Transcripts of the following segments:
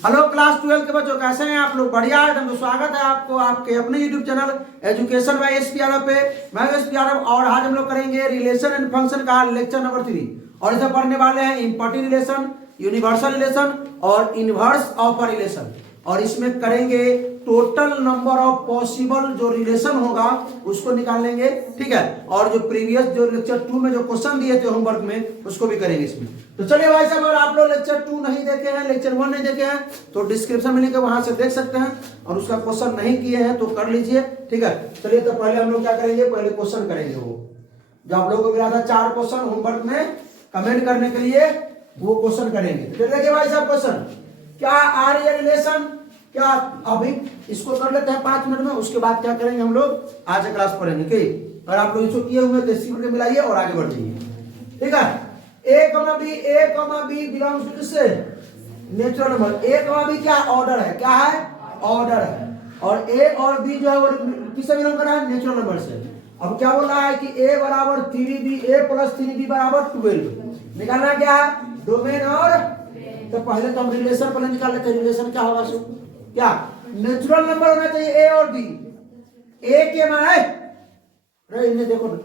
Hello class 12 के बच्चों, कैसे हैं आप लोग? बढ़िया है। तो स्वागत है आपको आपके अपने YouTube channel education by SP Yadav पे। मैं एसपी यादव और आज हम लोग करेंगे रिलेशन एंड फंक्शन का लेक्चर नंबर 3 और इसे पढ़ने वाले हैं इम्पर्टी रिलेशन, यूनिवर्सल रिलेशन और इनवर्स ऑफ अ रिलेशन। और इसमें करेंगे टोटल नंबर ऑफ पॉसिबल जो रिलेशन होगा उसको निकालेंगे, ठीक है। और जो प्रीवियस जो लेक्चर 2 में जो क्वेश्चन दिए थे होमवर्क में उसको भी करेंगे इसमें। तो चलिए भाई साहब, अगर आप लोग लेक्चर 2 नहीं देखे हैं, लेक्चर 1 नहीं देखे हैं तो डिस्क्रिप्शन में लिंक है, वहां से देख सकते हैं और उसका क्वेश्चन नहीं किए हैं तो कर लीजिए, ठीक है। चलिए तो पहले हम लोग क्या करेंगे, पहले क्वेश्चन करेंगे। वो जो आप लोगों को मिला था 4 क्वेश्चन होमवर्क में कमेंट करने के लिए, वो क्वेश्चन करेंगे। तो देखिए भाई साहब, क्वेश्चन क्या आर ये रिलेशन, क्या अभी इसको कर लेते हैं 5 मिनट में, उसके बाद क्या करेंगे हम लोग आज क्लास पढ़ेंगे। ठीक, और आप लोग इसको किए हुए तो इसी में मिलाइए और आगे बढ़ जाइए, ठीक है। a, b बिलोंग्स टू किससे? Natural number. a, b क्या ऑर्डर है? क्या है? ऑर्डर है। और a और b जो है वो किससे बिलोंग कर रहा है? नेचुरल नंबर से। अब क्या बोल रहा है कि a बराबर 3b, a प्लस 3b बराबर 12। निकालना क्या है? डोमेन। और तो पहले तो हम रिलेशन पहले निकाल लेते हैं। रिलेशन क्या होगा? क्या नेचुरल नंबर होना चाहिए a और b। a के मान है, इन्हें देखो ना,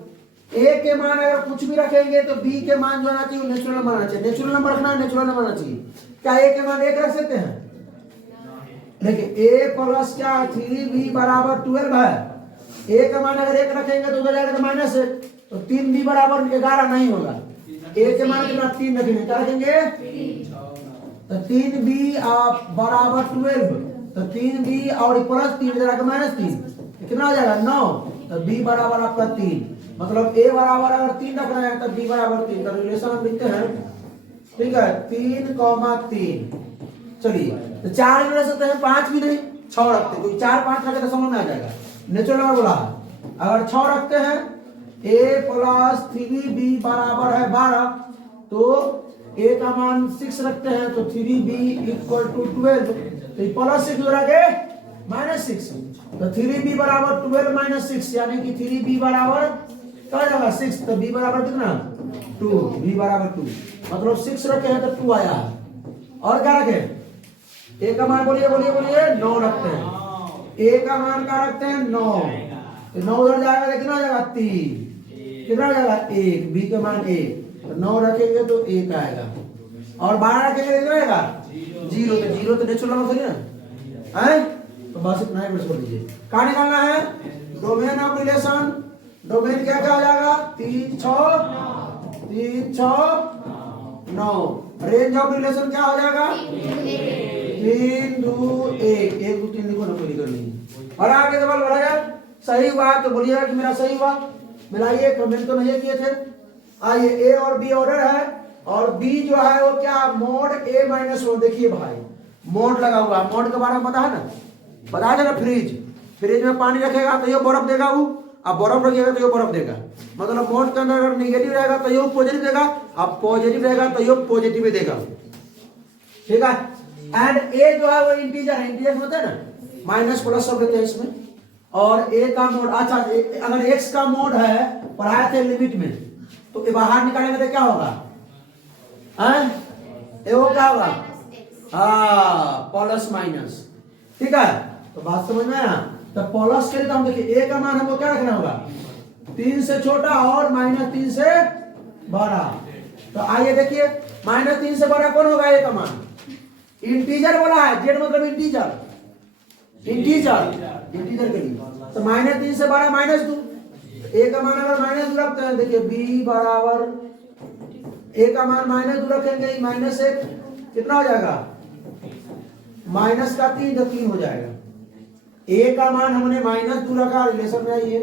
a के मान अगर कुछ भी रखेंगे तो b के मान जो आना चाहिए नेचुरल नंबर आना चाहिए। नेचुरल नंबर रखना है, नेचुरल नंबर आना चाहिए। क्या a के मान 1 रख सकते हैं? देखिए a प्लस क्या 3b बराबर 12 है। a का मान अगर 1 रखेंगे तो उधर जाएगा तो माइनस 1, तो 3b बराबर 11 नहीं होगा। a के मान कितना? 3 रखेंगे, क्या रखेंगे? तो 3b बराबर 12, तो 3b और प्लस 3 इधर आकर माइनस 3, कितना आ जाएगा? 9। तो b बराबर आपका 3, मतलब a बराबर अगर 3 रख रहे हैं तो b बराबर 3। तो रिलेशन हम लिखते हैं, ठीक है, 3,3। चलिए तो 4 भी रख सकते हैं, 5 भी नहीं, 6 रखते हैं। कोई 4 5 रखे तो समझ में आ जाएगा। नेचुरल नंबर बोला अगर 6 रखते हैं, a प्लस 3b बराबर है 12, तो a का मान 6 रखते हैं तो 3b इक्वल टू 12, तो प्लस 6 जोड़ा के माइनस 6, तो 3b बराबर 12 माइनस 6, यानी कि 3b बराबर क्या हो जाएगा? 6। तो b बराबर कितना? 2। b बराबर 2, मतलब 6 रखे हैं तो 2 आया है। और क्या रखे? a का मान बोलिए बोलिए बोलिए 9 रखते हैं। a का मान क्या रखते हैं? 9। तो 9 उधर जाएगा तो कितना हो जाएगा? 3। कितना हो जाएगा? 1। b का मान 1, तो 9 रखेंगे तो 1 आएगा। और 12 रखेंगे तो आएगा 0। तो 0 तो नेचुरल नंबर थोड़ी ना है। तो बस इतना ही छोड़ दीजिए। कहाँ निकालना है? Domain of relation. डोमेन क्या क्या हो जाएगा? 3 6 9। रेंज ऑफ रिलेशन क्या हो जाएगा? 3 2 1 1 2 3 लिखो ना, कोई दिक्कत नहीं। और आगे सवाल बढ़ेगा। सही हुआ तो बोलिएगा कि मेरा सही हुआ, मिलाइए। कमेंट तो नहीं किए थे। आइए, a और b ऑर्डर है और b जो है वो क्या? Mode a minus 1। देखिए भाई, मोड लगा हुआ है। मोड के बारे में पता है ना? पता है ना? फ्रिज में पानी रखेगा तो ये बर्फ देगा, वो अब बर्फ रखिएगा तो ये बर्फ देगा। मतलब मोड के अंदर अगर निगेटिव रहेगा तो ये पॉजिटिव देगा, अब पॉजिटिव रहेगा तो ये पॉजिटिव देगा, ठीक है। एंड a जो है वो इंटीजर है। इंटीजर होता है ना, माइनस प्लस सब रहते हैं इसमें। और a का मोड, अच्छा अगर x का मोड है, पढ़ाए थे लिमिट में, तो बाहर निकालेंगे तो क्या होगा? वो क्या होगा? हाँ, प्लस माइनस, ठीक है। तो बात समझ में आया? तो प्लस के लिए तो हम देखिए a का मान हमको क्या रखना होगा? 3 से छोटा और माइनस 3 से बड़ा। तो आइए देखिए, माइनस 3 से बड़ा कौन होगा? a का मान इंटीजर बोला है, जेड मतलब इंटीजर के लिए। तो माइनस 3 से बड़ा -2, a का मान अगर -2 रखते हैं, देखिए b बराबर a का मान -2 रखेंगे, -1 कितना हो जाएगा? माइनस का 3 तो 3 हो जाएगा। a का मान हमने -2 रखा, रिलेशन में आइए,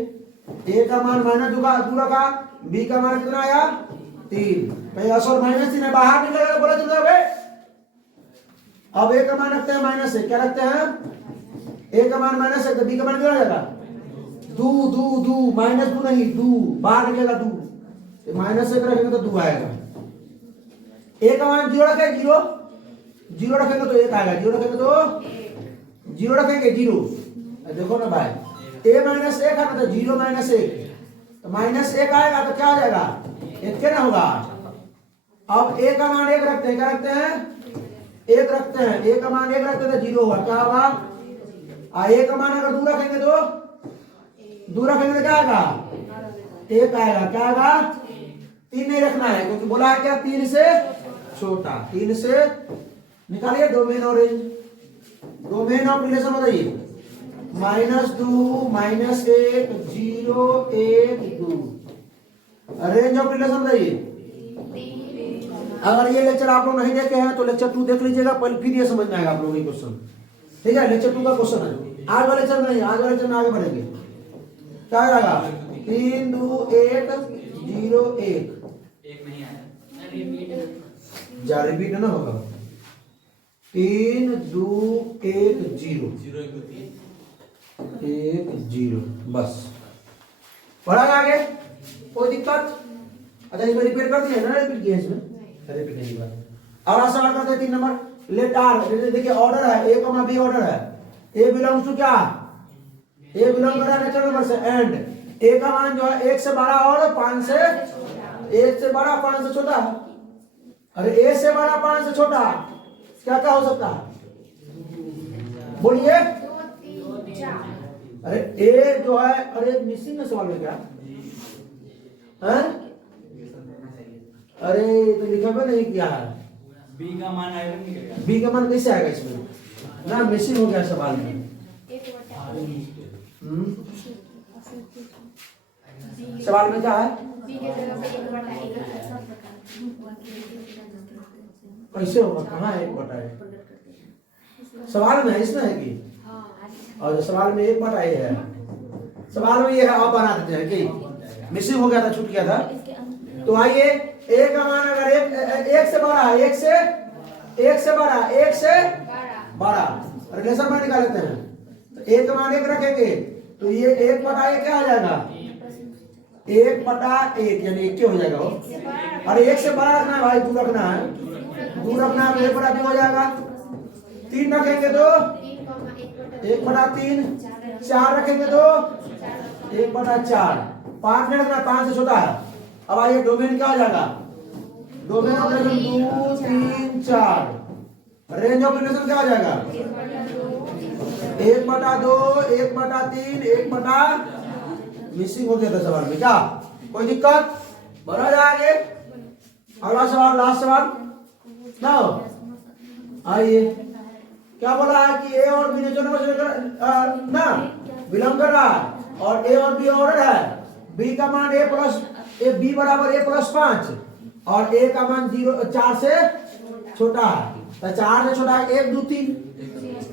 a का मान -2 रखा, b का मान कितना आया? 3। असर -3 है, बाहर निकलेगा बोला तुम लोग। अब a का मान रखते हैं -1, क्या रखते हैं? a का मान -1, तो b का मान कितना हो जाएगा? 2 -2 नहीं 2, बाहर निकलेगा 2, -1 रखेंगे तो 2 आएगा। a का मान 0 रखेंगे, 0 रखेंगे तो 1 आएगा। 0 रखेंगे तो 0 रखेंगे 0। देखो ना भाई, a -1 है ना, तो 0 -1, तो -1 आएगा तो क्या आ जाएगा? 1 के ना होगा। अब a का मान 1 रखते हैं, क्या रखते हैं? एक रखते हैं, ए का मान एक रखते तो 0 हुआ, क्या होगा? ए का मान अगर 2 रखेंगे तो 2 रखेंगे तो क्या आएगा? 1 आएगा, क्या आएगा? 3 नहीं रखना है क्योंकि बोला है क्या? 3 से छोटा। 3 से निकालिए डोमेन और रेंज। डोमेन ऑफ रिलेशन बताइए, -2 -1 0 1 2। रेंज ऑफ रिलेशन बताइए। अगर ये लेक्चर आप लोग नहीं देखे हैं तो लेक्चर 2 देख लीजिएगा, पहले फिर ये समझ में आएगा आप लोगों को क्वेश्चन। ठीक है, लेक्चर 2 का क्वेश्चन है, आज वाले लेक्चर में नहीं, आज वाले लेक्चर में आगे बढ़ेंगे। क्या आएगा? 3 2 1 0 1 नहीं आया, जा रिपीट ना होगा। 3 2 1 0 1 0 बस। बढ़ा आगे, कोई दिक्कत? अच्छा इसमें रिपीट कर दिया ना, रिपीट किया इसमें, रिपीट नहीं हुआ। और सवाल करते हैं 3 नंबर। लेट आर, देखिए ऑर्डर है ए कॉमा बी, ऑर्डर है ए बिलोंग्स टू क्या? ए बिलोंग कर रहा है नेचुरल नंबर से, एंड ए का मान जो है 1 से बड़ा और 5 से 1 से बड़ा 5 से छोटा। अरे ए से बड़ा 5 से छोटा क्या क्या हो सकता है? बोलिए। अरे ए जो है, अरे मिसिंग है सवाल में क्या है? अरे तो लिखा भी नहीं किया है। बी का मान आएगा नहीं करेगा, बी का मान कैसे आएगा इसमें? ना मिसिंग हो गया सवाल में। सवाल में क्या है? कैसे होगा? कहाँ है 1/1? सवाल में है, इसमें है कि? और सवाल में 1/a है, सवाल में ये है, आप बना देते हैं कि मिसिंग हो गया था, छूट गया था। तो आइए, ए का मान अगर एक से बड़ा है, एक से बड़ा, एक से बड़ा रिलेशन में निकाल लेते हैं। तो ए का मान 1 रखेंगे तो ये 1/1 क्या आ जाएगा? 1/1 यानी 1 हो जाएगा। अरे 1 से बड़ा रखना है भाई, 2 रखना है, 2 रखना है तो 1/2 हो जाएगा। 3 रखेंगे तो 1/3, 4 रखेंगे तो 1/4, 5 नहीं रखना, 5 से छोटा है। अब आइए डोमेन क्या हो जाएगा? Domain of relation 2 3 4। Range of relation क्या हो जाएगा? 1/2 1/3 1/, मिसिंग हो गया था सवाल में, क्या कोई दिक्कत? बढ़ा जाए आगे। अगला सवाल, लास्ट सवाल ना। आइए, क्या बोला है कि ए और बी ना बिलोंग कर रहा है, और ए और बी ऑर्डर है। बी का मान ए बी बराबर a + 5 और a का मान 4 से छोटा है। तो 4 से छोटा 1 2 3,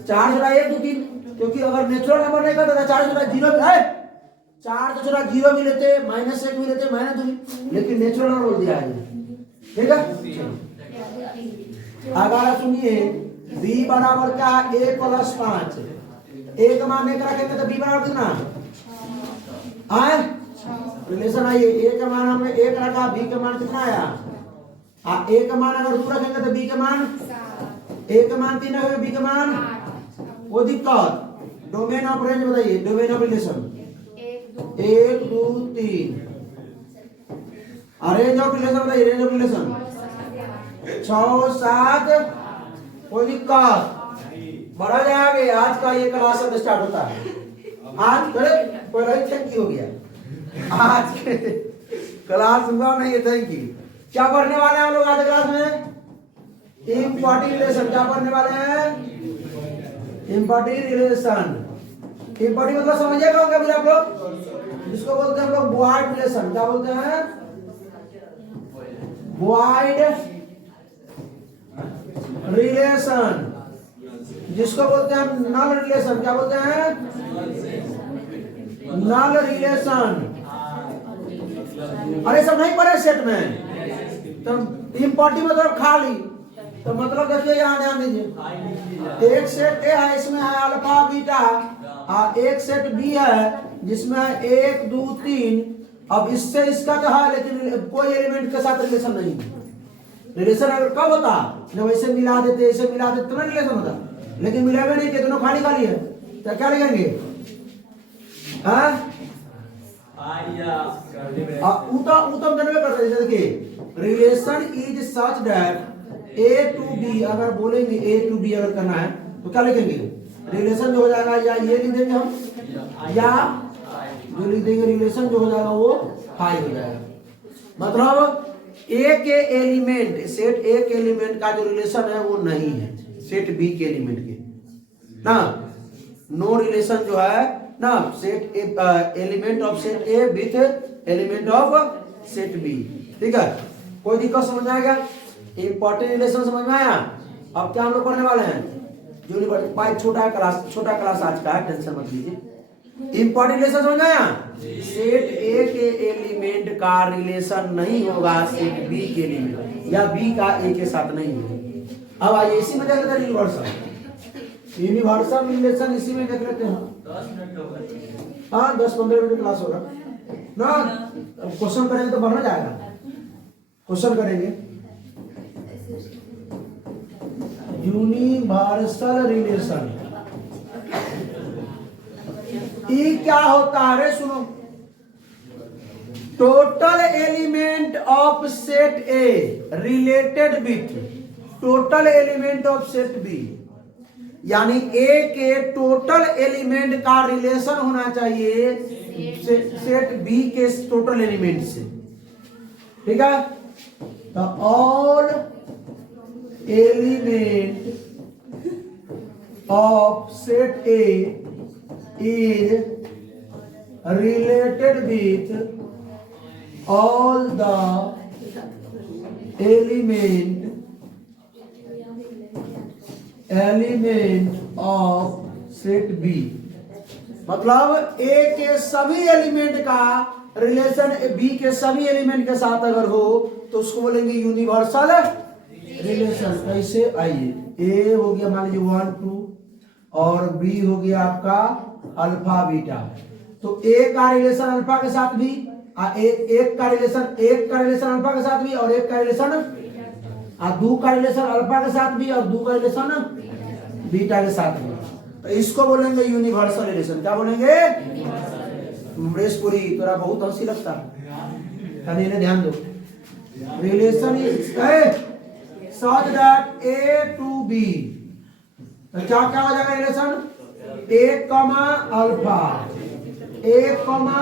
4 छोटा 1 2 3, क्योंकि अगर नेचुरल नंबर नहीं करता 4 छोटा 0 भी है, 4 से छोटा 0 भी लेते, -1 भी लेते, -2 भी, लेकिन नेचुरल नंबर बोल दिया है। ठीक है, अगर सुनिए b बराबर क्या? a + 5, a का मान 1 रखेंगे तो b बराबर कितना आए? रिलेशन आइए, ए का मान हमने 1 रखा, बी का मान कितना आया? ए का मान अगर 2 रखेंगे तो बी का मान, ए का मान 3 रखेंगे, बी का मान, वो दिक्कत। डोमेन ऑफ रेंज बताइए, domain of relation 1 2 3। Range of relation बताइए, रेंज ऑफ रिलेशन 6 7, कोई दिक्कत? बढ़ा जाएगा। आज का ये क्लास अब स्टार्ट होता है। आज पहले थैंक यू हो गया, आज के क्लास हुआ नहीं है, थैंक यू। क्या पढ़ने वाले हैं हम लोग आज क्लास में? Important relation. क्या पढ़ने वाले हैं? Important relation. इम्पॉर्टेंट मतलब समझिएगा कभी आप लोग, जिसको बोलते हैं हम लोग बॉयड रिलेशन। क्या बोलते हैं? बॉयड रिलेशन, जिसको बोलते हैं नल रिलेशन। क्या बोलते हैं? नल रिलेशन। अरे सब नहीं पढ़े सेट में, तो इम्पॉर्टेंट मतलब खाली, तो मतलब देखिए यहाँ ध्यान दीजिए। एक सेट ए है, इसमें है अल्फा बीटा, और एक सेट बी है जिसमें है 1 2 3। अब इससे इसका तो है, लेकिन कोई एलिमेंट के साथ रिलेशन नहीं है। रिलेशन अगर कब होता? जब ऐसे मिला देते, ऐसे मिला देते तो रिलेशन होता, लेकिन मिलावे नहीं के, दोनों खाली खाली है, तो क्या लिखेंगे? उत्तम जनवे करते हैं। देखिए, relation is such that A to B अगर बोलेंगे ए टू बी अगर करना है तो क्या लिखेंगे? रिलेशन जो हो जाएगा या ये लिख देंगे हम, या जो लिख देंगे रिलेशन जो हो जाएगा वो हाई हो जाएगा। मतलब ए के एलिमेंट, सेट ए के एलिमेंट का जो रिलेशन है वो नहीं है सेट बी के एलिमेंट के ना। नो रिलेशन जो है ना set element of set A with element of set B. ठीक है, कोई दिक्कत समझ में आएगा? इंपॉर्टेंट रिलेशन समझ में आया? अब क्या हम लोग पढ़ने वाले हैं? यूनिवर्सिटी पाइप छोटा क्लास आज का है, टेंशन मत लीजिए। इंपॉर्टेंट रिलेशन समझ में आया? सेट ए के एलिमेंट का रिलेशन नहीं होगा सेट बी के एलिमेंट, या बी का ए के साथ नहीं होगा। अब आइए इसी में देख लेते हैं यूनिवर्सल रिलेशन, इसी में देख लेते हैं। 10 मिनट होगा। हाँ 10-15 मिनट क्लास होगा ना। क्वेश्चन करेंगे तो बढ़ना जाएगा। क्वेश्चन करेंगे यूनिवर्सल रिलेशन, ये क्या होता है रे? सुनो, total element of set A related with total element of set B, यानी ए के टोटल एलिमेंट का रिलेशन होना चाहिए सेट बी के टोटल एलिमेंट से। ठीक है, तो all element of set A is related with all the element of set B। मतलब A के सभी एलिमेंट का रिलेशन B के सभी एलिमेंट के साथ अगर हो तो उसको बोलेंगे यूनिवर्सल रिलेशन। कैसे? आइए, A हो गया मान लीजिए 1 2 और B हो गया आपका अल्फा बीटा, तो A का रिलेशन अल्फा के साथ भी, एक का रिलेशन अल्फा के साथ भी, और एक का रिलेशन दो का रिलेशन अल्फा के साथ भी, और दो का रिलेशन बीटा के साथ भी। तो इसको बोलेंगे यूनिवर्सल रिलेशन। क्या बोलेंगे? मृषपुरी तोरा बहुत हंसी लगता है, इन्हें ध्यान दो। Relation is such that A to B, तो क्या क्या हो जाएगा रिलेशन? एक कमा अल्फा, एक कमा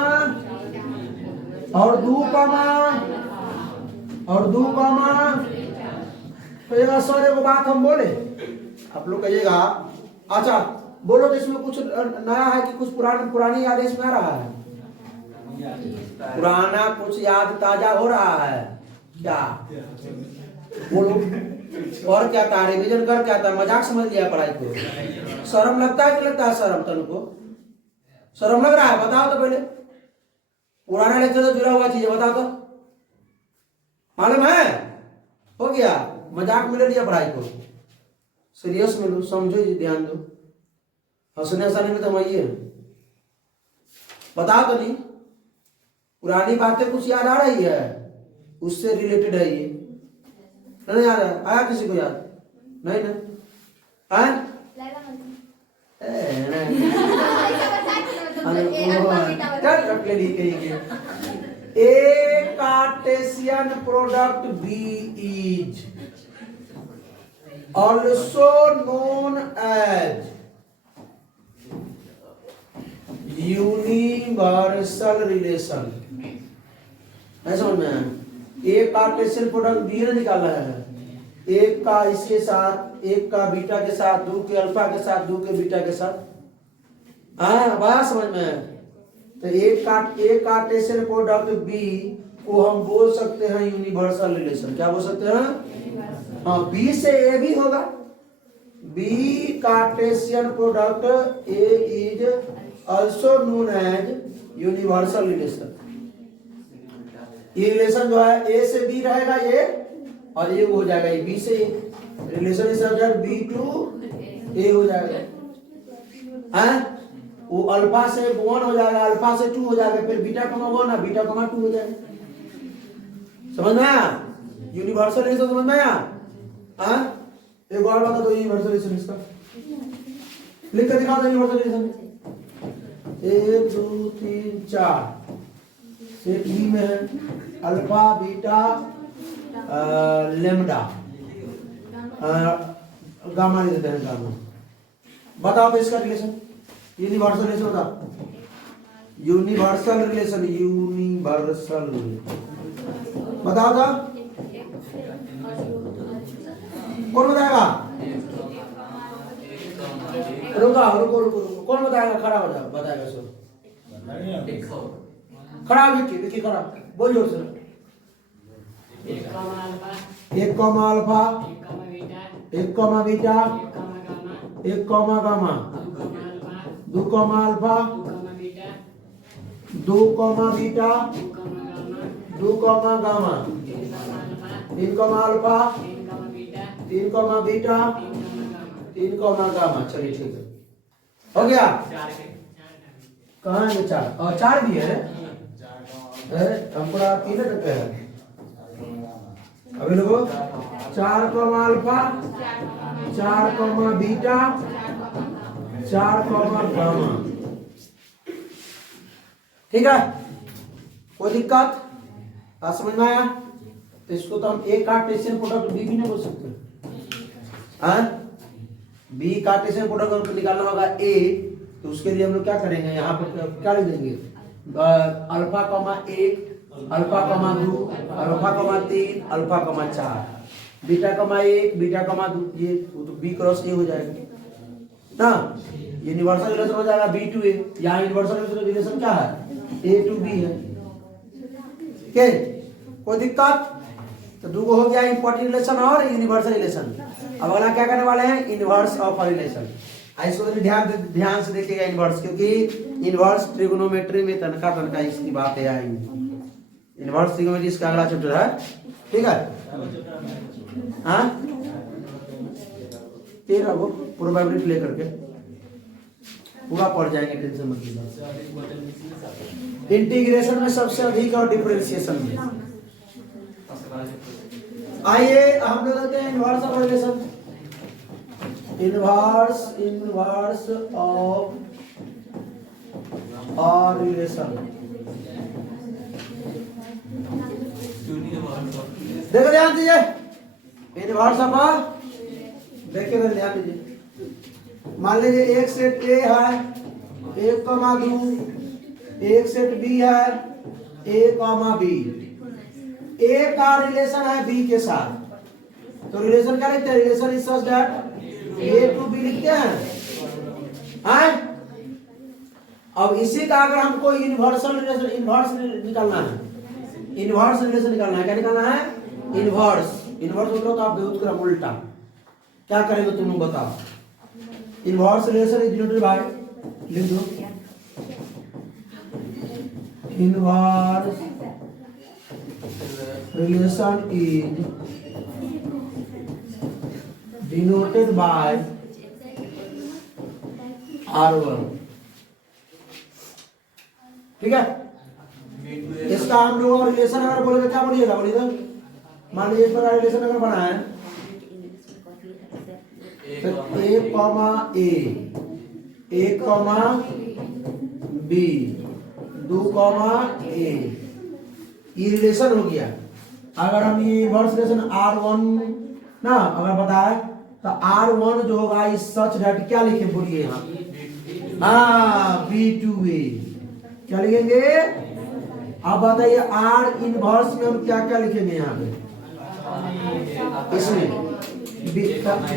और दो कमा। तो ये सर एक बात हम बोले, आप लोग कहिएगा अच्छा बोलो, तो इसमें कुछ नया है कि कुछ पुरानी याद इसमें आ रहा है? पुराना कुछ याद ताजा हो रहा है क्या? बोलो। और क्या था? रिवीजन कर क्या था? मजाक समझ लिया पढ़ाई को? शर्म लगता है कि लगता है शर्म? तुमको शर्म लग रहा है? बताओ तो पहले, पुराना लेक्चर से जुड़ा हुआ चीज है, बताओ तो। मालूम है? हो गया? मजाक में ले लिया पढ़ाई को, सीरियस में लो, समझो जी, ध्यान दो। हंसने हंसाने में तो वही है। बताओ तो नहीं, पुरानी बातें कुछ याद आ रही है? उससे रिलेटेड है ये, नहीं याद आया किसी को? याद नहीं ना? A Cartesian product B is also known as universal relation। ऐसा समझ में? एक कार्टेशियन प्रोडक्ट बी ने निकाला है, एक का इसके साथ, एक का बीटा के साथ, दो के अल्फा के साथ, दो के बीटा के साथ। हाँ बात समझ में? तो एक कार्टेशियन प्रोडक्ट बी को हम बोल सकते हैं यूनिवर्सल रिलेशन। क्या बोल सकते हैं? हाँ, बी से ए भी होगा। B cartesian product A is also known as universal relation. ये रिलेशन जो है ए से बी रहेगा ये, और ये हो जाएगा ये बी से A. Relation is subject B to A हो जाएगा। हाँ, वो अल्फा से 1 हो जाएगा, अल्फा से 2 हो जाएगा, फिर बीटा कमा 1 और बीटा कमा 2 हो जाएगा। समझ में आया? यूनिवर्सल रिलेशन समझ में आया? हाँ, एक और बता दो यूनिवर्सल रिलेशन इसका, लिख कर दिखा दो यूनिवर्सल रिलेशन। 1 2 3 4 सेट बी में है अल्फा बीटा लेम्डा, गामा लिख देते हैं, गामा। बताओ तो इसका रिलेशन, यूनिवर्सल रिलेशन बताओ, यूनिवर्सल रिलेशन, यूनिवर्सल बताओ तो, कौन बताएगा? रुको रुको रुको रुको, कौन बताएगा? खड़ा हो जाओ, बताएगा सर। खड़ा हो विक्की, विक्की खड़ा, बोल जोर से। एक कॉमा अल्फा, एक कॉमा बीटा, एक कॉमा गामा, दो कॉमा अल्फा, दो कॉमा बीटा, दो कॉमा गामा, तीन कॉमा अल्फा, तीन कॉमा बीटा, तीन कॉमा गामा। चलिए ठीक है, हो गया। कहाँ है चार? और चार भी है, हमको तीन टक्कर है। अभी लोगों 4 comma alpha, 4 comma beta, 4 comma gamma. ठीक है, कोई दिक्कत? समझ में आया? तो इसको तो हम ए कार्टेशियन प्रोडक्ट बी भी नहीं बोल सकते। बी कार्टेशियन प्रोडक्ट निकालना होगा ए, तो उसके लिए हम लोग क्या करेंगे? यहाँ पर क्या लिख देंगे? Alpha comma 1, alpha comma 2, alpha comma 3, alpha comma 4, beta comma 1, beta comma 2, ये तो बी क्रॉस ए हो जाएगा ना। यूनिवर्सल रिलेशन हो जाएगा बी टू ए। यहाँ यूनिवर्सल रिलेशन क्या है? ए टू बी है। ठीक है, कोई दिक्कत? तो दो हो गया इंपॉर्टेंट रिलेशन और यूनिवर्सल रिलेशन। अब अगला क्या करने वाले हैं? Inverse of relation. इसको ध्यान से देखिएगा इनवर्स, क्योंकि इनवर्स ट्रिगोनोमेट्री में तनका इसकी बातें आएंगी। इनवर्स ट्रिगोनोमेट्री इसका अगला चैप्टर है। ठीक है, हाँ ठीक है, वो प्रोबेबिलिटी प्ले करके पूरा पढ़ जाएंगे, टेंशन मत लीजिए। इंटीग्रेशन में सबसे अधिक और डिफरेंशिएशन में। आइए हम लोग देखते हैं inverse of relation. Inverse of और रिलेशन। देखो ध्यान दीजिए, इनवर्स ऑफ, देखिए मेरे ध्यान दीजिए। मान लीजिए एक सेट ए है, 1,2, एक सेट बी है, a,b। ए का रिलेशन है बी के साथ, तो रिलेशन क्या लिखते हैं? Relation is such that A to B लिखते हैं। अब इसी का अगर हमको इनवर्सल रिलेशन, इनवर्स निकालना है, इनवर्स रिलेशन निकालना है। क्या निकालना है? इनवर्स। इनवर्स मतलब तो आप बेहद उल्टा क्या करेंगे तुम लोग बताओ? Inverse relation is denoted by, लिख दो, inverse relation is denoted by R1। ठीक है, इसका हम लोग रिलेशन अगर बोलेंगे क्या बोलिएगा? बोलिए तो, मान लीजिए इस प्रकार रिलेशन अगर बना है तो ए कॉमा ए कॉमा बी, 2 कॉमा ए, ये रिलेशन हो गया। अगर हम ये इनवर्स रिलेशन R1 ना अगर बताए तो R1 जो होगा इस सच दैट क्या लिखे? बोलिए यहाँ, B2A क्या लिखेंगे? अब बताइए R इनवर्स में हम क्या क्या लिखेंगे यहाँ पे? इसमें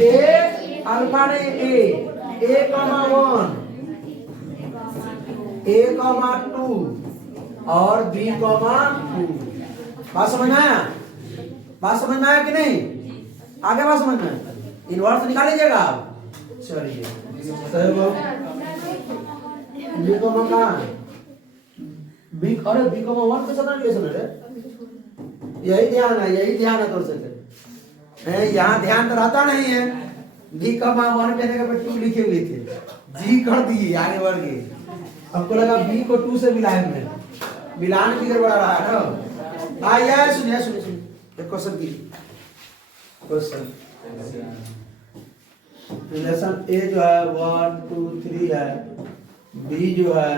ए अल्फा ने ए कॉमा 1, A,2 और B,2। बात समझ में आया? बात समझ में आया कि नहीं? आगे बात समझ में? इनवर्स निकाल लीजिएगा आप। चलिए B कॉमा कहाँ है? B, अरे B,1 के साथ रिलेशन है। यही ध्यान है, यही ध्यान है। तो से यहाँ ध्यान तो रहता नहीं है। B,1 कहने के बाद 2 लिखे हुए थे, G कर दिए, आगे बढ़ गए। हमको लगा B को 2 से मिलाए में, मिलान की गड़बड़ा रहा है ना। आइए सुनिए सुनिए सुनिए, एक क्वेश्चन की क्वेश्चन। रिलेशन ए जो है 1 2 3 है, बी जो है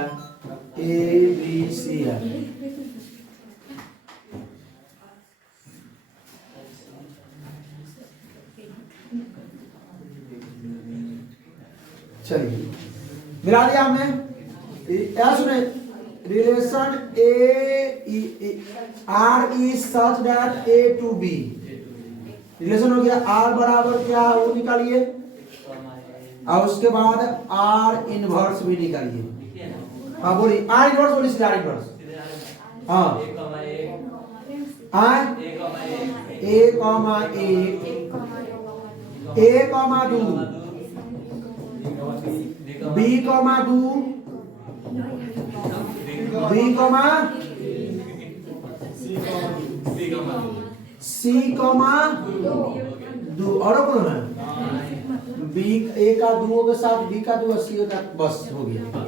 ABC है। चलिए मिला दिया हमने। क्या सुने, relation A R is such that A to B, relation हो गया। आर बराबर क्या वो निकालिए, और उसके बाद आर इनवर्स भी निकालिए। हाँ बोलिए, आर इनवर्स बोलिए, सीधा आर इनवर्स। हाँ ए कॉमा एक, ए कॉमा दो, बी कॉमा दो, बी कॉमा सी कॉमा दो, और बोलो ना बी ए का दो के साथ बी का दो, सी का, बस हो गया,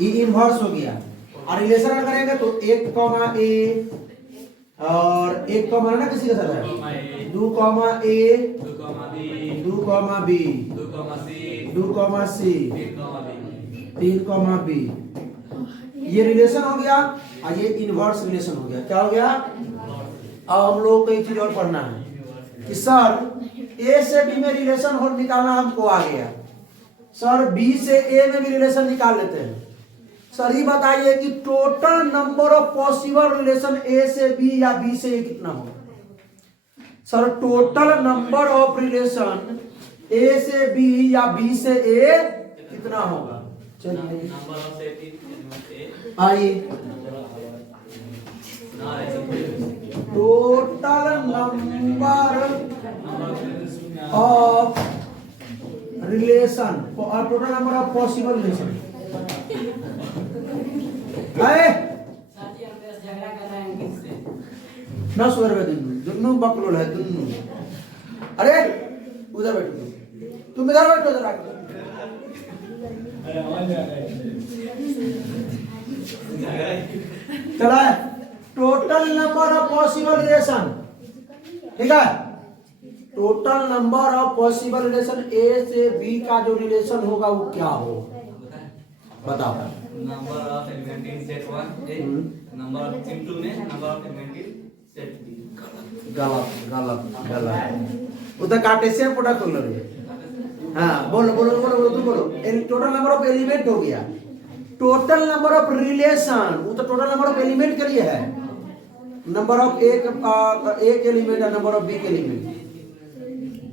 ई इनवर्स हो गया। और रिलेशन करेंगे तो एक कॉमा ए और एक कॉमा ना किसी के साथ है, दो कॉमा ए, दो कॉमा बी, दो कॉमा सी, तीन कॉमा बी। ये रिलेशन हो गया और ये इनवर्स रिलेशन हो गया। क्या हो गया? अब हम लोग को एक चीज और पढ़ना है कि सर ए से बी में रिलेशन हो निकालना हमको आ गया, सर बी से ए में भी रिलेशन निकाल लेते हैं। सर ये बताइए कि total number of possible relation A से बी या बी से ए कितना होगा? Sir total number of relation A से बी या बी से ए कितना होगा? चलिए आइए, टोटल नंबर ऑफ रिलेशन और total number of possible relation ना सुअर में दुन्नू बकलोल है दुन्नू। अरे उधर बैठो, तुम इधर बैठो जरा। चला total number of possible relation, ठीक है। Total number of possible relation A से बी का जो रिलेशन होगा वो क्या हो बताओ। Number of element in set 1 A, number of in 2 में number of element in set B. गलत गलत गलत, उधर कार्टेशियन प्रोडक्ट हो रही है। हाँ बोलो बोलो बोलो बोलो तुम बोलो। टोटल नंबर ऑफ एलिमेंट हो गया, टोटल नंबर ऑफ रिलेशन वो तो टोटल नंबर ऑफ एलिमेंट के लिए है। नंबर ऑफ एक एलिमेंट है, नंबर ऑफ बी के एलिमेंट,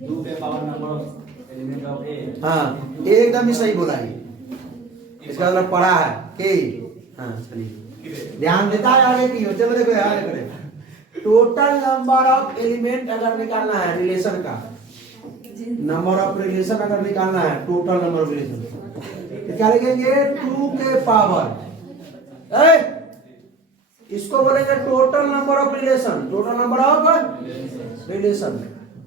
2 पे power number of element of A. हाँ एकदम ही सही बोला है, इसका मतलब पढ़ा है कि हाँ चलिए ध्यान देता है आगे की। चलो देखो यार करें, टोटल नंबर ऑफ एलिमेंट अगर निकालना है रिलेशन का, नंबर ऑफ रिलेशन अगर निकालना है, टोटल नंबर ऑफ रिलेशन तो क्या लिखेंगे? 2 के पावर इसको बोलेंगे total number of relation, total number of relation.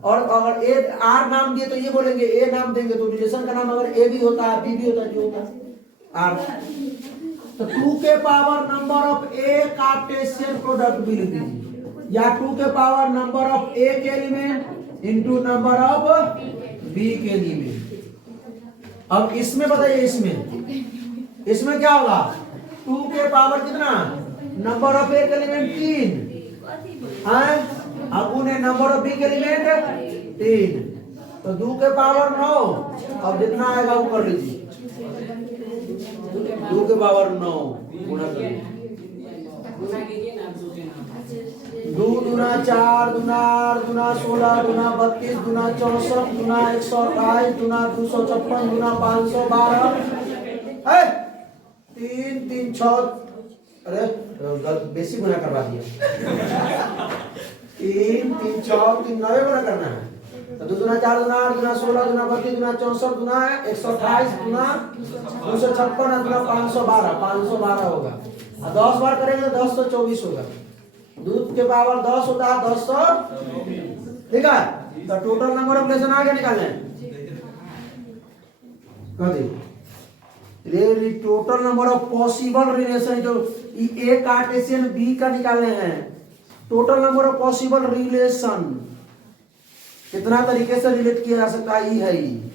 और अगर ए आर नाम दिए तो ये बोलेंगे ए नाम देंगे तो रिलेशन का नाम अगर ए भी होता है बी भी होता है, जो होता है आर। तो 2 के power number of A Cartesian product भी लिख दीजिए, या 2 के पावर नंबर ऑफ ए के element into number of B के एलिमेंट। अब इसमें बताइए, इसमें क्या होगा? 2 के पावर कितना? नंबर ऑफ ए के एलिमेंट 3 है, अब उन्हें नंबर ऑफ बी के एलिमेंट 3, तो 2 के पावर 9। अब जितना आएगा वो कर लीजिए, 2 के पावर 9 गुणा करिए, 2 दूना 4 दूना 8 दूना 16 दूना 32 दूना 64 दूना 128 दूना 256 दूना 512 है 3 3 6। अरे बेसी गुना करवा दिया। 3 3 6 3 9 गुना करना है, तो 2 दूना 4 दूना 8 दूना 16 दूना 32 दूना 64 दूना 128 दूना 256 दूना 512 होगा। और 10 बार करेंगे तो 1024 होगा। दूध के पावर 10 होता है 10, ठीक है। तो टोटल नंबर ऑफ रिलेशन आगे निकालने हैं, total number of possible relation जो ए कार्टेशियन बी का निकालने हैं। Total number of possible relation कितना तरीके से रिलेट किया जा सकता है, ये है ये,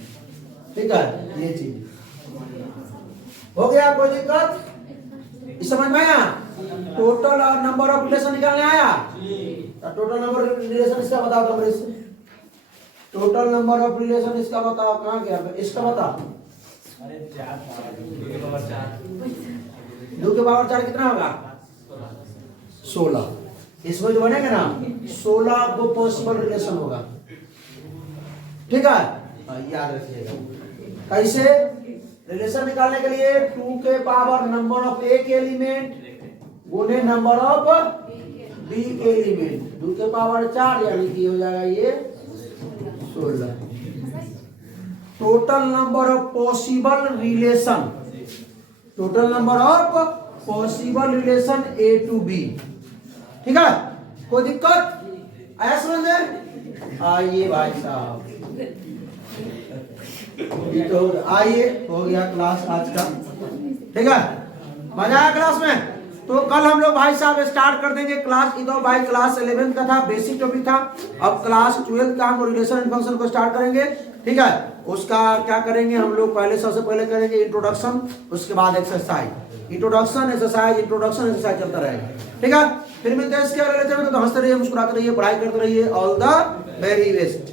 ठीक है। ये चीज हो गया, कोई दिक्कत इस समझ में आया? टोटल और नंबर ऑफ रिलेशन निकालने आया? तो टोटल नंबर ऑफ रिलेशन इसका बताओ कमरे से, टोटल नंबर ऑफ रिलेशन इसका बताओ, कहाँ गया इसका बताओ। 2 की पावर 4 2 के पावर 4 कितना होगा 16। इसमें जो बनेगा ना 16 को पॉसिबल रिलेशन होगा। ठीक है, याद रखिएगा। कैसे रिलेशन निकालने के लिए 2 के पावर नंबर ऑफ ए के एलिमेंट गुने नंबर ऑफ बी के एलिमेंट 2 के पावर 4 यानी कि हो जाएगा ये 16। Total number of possible relation, total number of possible relation A to B. ठीक है, कोई दिक्कत आया समझ में? आइए भाई साहब, तो आइए, हो गया क्लास आज का। ठीक है, मजा आया क्लास में? तो कल हम लोग भाई साहब स्टार्ट कर देंगे क्लास। इधर भाई क्लास 11 का था, बेसिक टॉपिक था। अब क्लास 12 का हम रिलेशन एंड फंक्शन को स्टार्ट करेंगे। ठीक है, उसका क्या करेंगे हम लोग, पहले सबसे पहले करेंगे इंट्रोडक्शन, उसके बाद exercise. Introduction exercise, introduction exercise चलता रहेगा। ठीक है, फिर मिलते हैं इसके अगले लेक्चर में। तो हंसते रहिए, मुस्कुराते रहिए, पढ़ाई करते रहिए। All the very best.